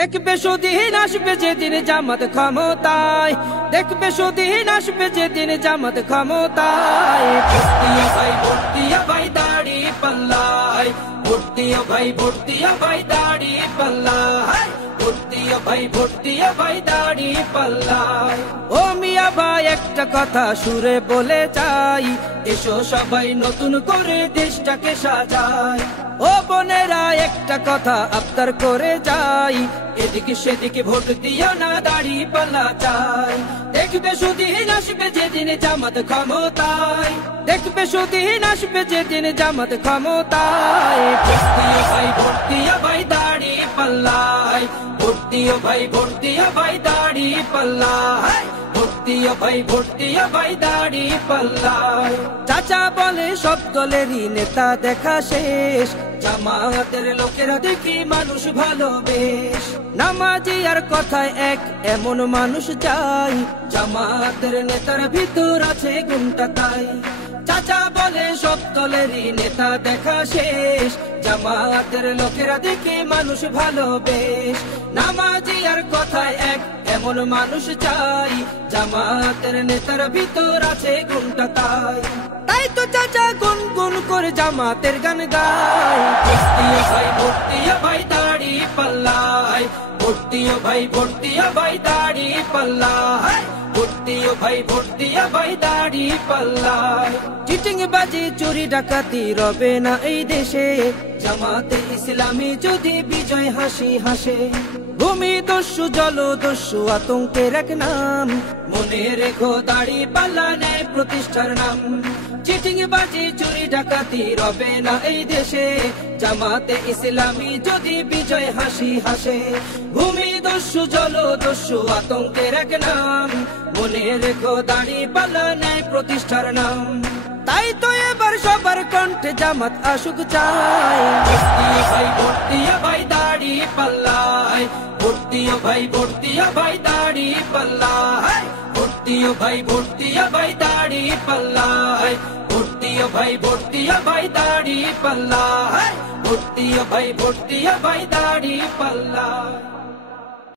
দেখবে সুদিন আসবে যেদিন জামাত ক্ষমতায়, দেখবে সুদিন আসবে যেদিন জামাত ক্ষমতায়। ভর্তিয়া ভাই ভর্তিয়া ভাই দাড়ি পাল্লায়, ভর্তিয়া ভাই ভর্তিয়া ভাই দাড়ি পাল্লায়, ভর্তিয়া ভাই ভর্তিয়া ভাই দাড়ি পাল্লায়। ও মিয়া ভাই একটা কথা সুরে বলে যাই, এসো সবাই নতুন করে দেশটাকে সাজাই। ও বোনেরা একটা কথা আবদার করে যাই, এদিকে সেদিকে ভোট দিও না, দাড়ি পাল্লা চাই। দেখবে সুদিন আসবে যেদিন জামাত ক্ষমতায়, দেখবে সুদিন আসবে যেদিন জামাত ক্ষমতায়। ভর্তিয়া ভাই ভর্তিয়া ভাই দাড়ি পাল্লায়, ভর্তিয়া ভাই ভর্তিয়া ভাই দাড়ি পাল্লায়, ভর্তিয়া ভাই ভর্তিয়া ভাই দাড়ি পাল্লায়। চাচা বলে সব দলেরই নেতা দেখা শেষ, জামাতের লোকেরা দেখি মানুষ ভালোবেশ। নামাজি আর কথায় এক এমন মানুষ চাই, জামাতের নেতার ভিতর আছে গুণটা তাই। চাচা বলে সব দলেরই নেতা দেখা শেষ, জামাতের লোকেরা দেখি মানুষ ভালোবেশ। নামাজি আর কথায় এক এমন মানুষ চাই, জামাতের নেতার ভিতর আছে গুণটা তাই। তাই তো চাচা গুনগুন করে জামাতের গান গায়। ভর্তিয়া ভাই ভর্তিয়া ভাই দাড়ি পাল্লায়, ভর্তিয়া ভাই ভর্তিয়া ভাই দাড়ি পাল্লায়, ভর্তিয়া ভাই ভর্তিয়া ভাই দাড়ি পাল্লায়। চিটিং বাজি চুরি ডাকাতি রবে না এই দেশে, জামাতে ইসলামী যদি বিজয় হাসি হাসে। ভূমি দস্যু জলদস্যু আতঙ্কের এক নাম, মনে রেখো দাড়ি পাল্লা ন্যায় প্রতিষ্ঠার নাম। চিটিং বাজি চুরি ডাকাতি রবে না এই দেশে, জামাতে ইসলামী যদি বিজয় হাসি হাসে। ভূমি দস্যু জলদস্যু আতঙ্কের এক নাম, মনে রেখো দাড়ি পাল্লা ন্যায় প্রতিষ্ঠার নাম। তাই তো এবার সবার কণ্ঠে জামাত আসুক চাই। ভর্তিয়া ভাই ভর্তিয়া ভাই দাড়ি পাল্লায়, ভর্তিয়া ভাই ভর্তিয়া ভাই দাড়ি পাল্লায়, ভর্তিয়া ভাই ভর্তিয়া ভাই দাড়ি পাল্লায়, ভর্তিয়া ভাই ভর্তিয়া ভাই দাড়ি পাল্লায়, ভর্তিয়া ভাই ভর্তিয়া ভাই দাড়ি পাল্লায়।